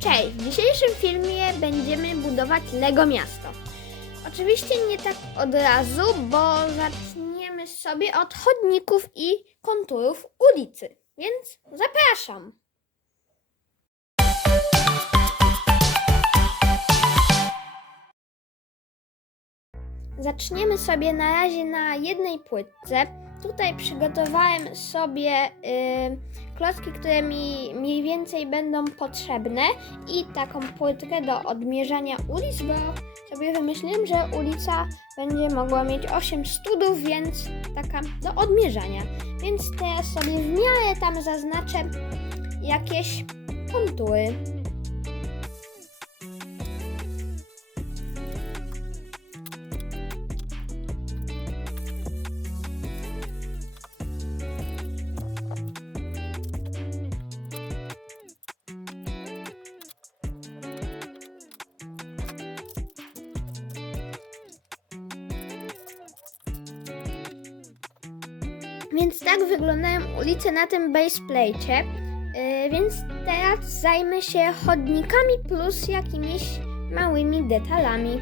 Cześć! W dzisiejszym filmie będziemy budować Lego Miasto. Oczywiście nie tak od razu, bo zaczniemy sobie od chodników i konturów ulicy. Więc zapraszam! Zaczniemy sobie na razie na jednej płytce. Tutaj przygotowałem sobie y, klocki, które mi mniej więcej będą potrzebne i taką płytkę do odmierzania ulic, bo sobie wymyśliłem, że ulica będzie mogła mieć 8 studów, więc taka do odmierzania. Więc teraz sobie w miarę tam zaznaczę jakieś kontury. Więc tak wyglądają ulice na tym baseplate'cie. Yy, więc teraz zajmę się chodnikami plus jakimiś małymi detalami.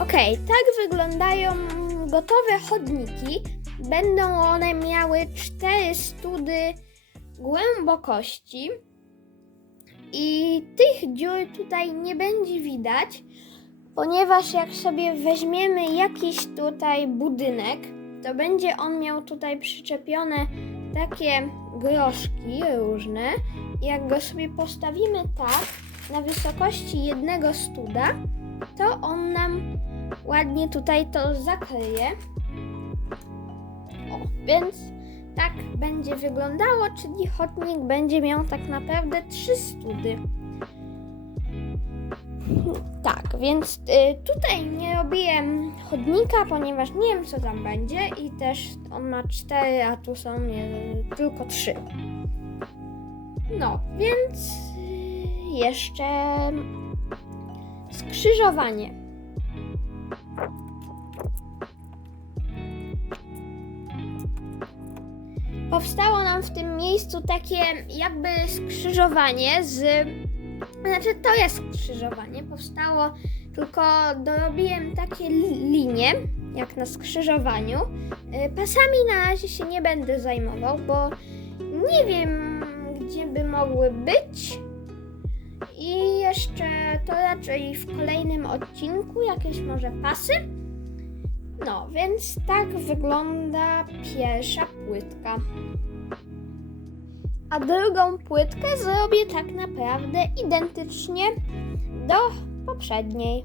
Okej, tak wyglądają gotowe chodniki. Będą one miały 4 study głębokości. I tych dziur tutaj nie będzie widać, ponieważ jak sobie weźmiemy jakiś tutaj budynek, to będzie on miał tutaj przyczepione takie groszki różne. Jak go sobie postawimy tak na wysokości jednego studa, to on nam ładnie tutaj to zakryje. O, więc tak będzie wyglądało, czyli chodnik będzie miał tak naprawdę trzy study. Tak, więc y, tutaj nie robiłem chodnika, ponieważ nie wiem co tam będzie i też on ma cztery, a tu są y, tylko trzy. No, więc y, jeszcze skrzyżowanie. Powstało nam w tym miejscu takie jakby skrzyżowanie z. Znaczy, to jest skrzyżowanie. Powstało, tylko dorobiłem takie li- linie, jak na skrzyżowaniu. Y, Pasami na razie się nie będę zajmował, bo nie wiem, gdzie by mogły być. I jeszcze to raczej w kolejnym odcinku jakieś może pasy. No, więc tak wygląda pierwsza płytka. A drugą płytkę zrobię tak naprawdę identycznie do poprzedniej.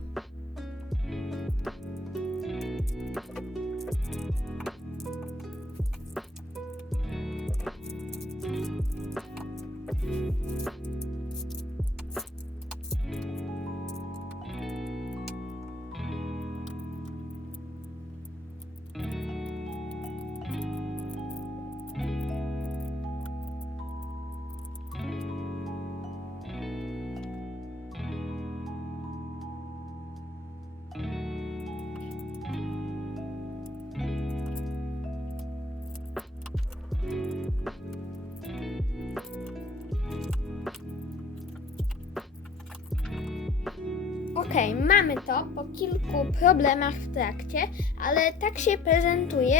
Okej, mamy to po kilku problemach w trakcie, ale tak się prezentuje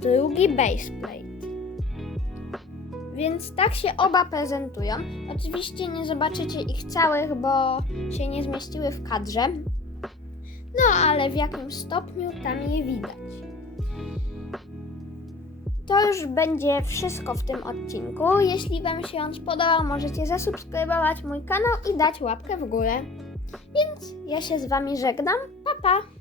drugi baseplate. Więc tak się oba prezentują. Oczywiście nie zobaczycie ich całych, bo się nie zmieściły w kadrze. No, ale w jakim stopniu tam je widać. To już będzie wszystko w tym odcinku. Jeśli Wam się on spodobał, możecie zasubskrybować mój kanał i dać łapkę w górę. Więc ja się z Wami żegnam. Pa, pa!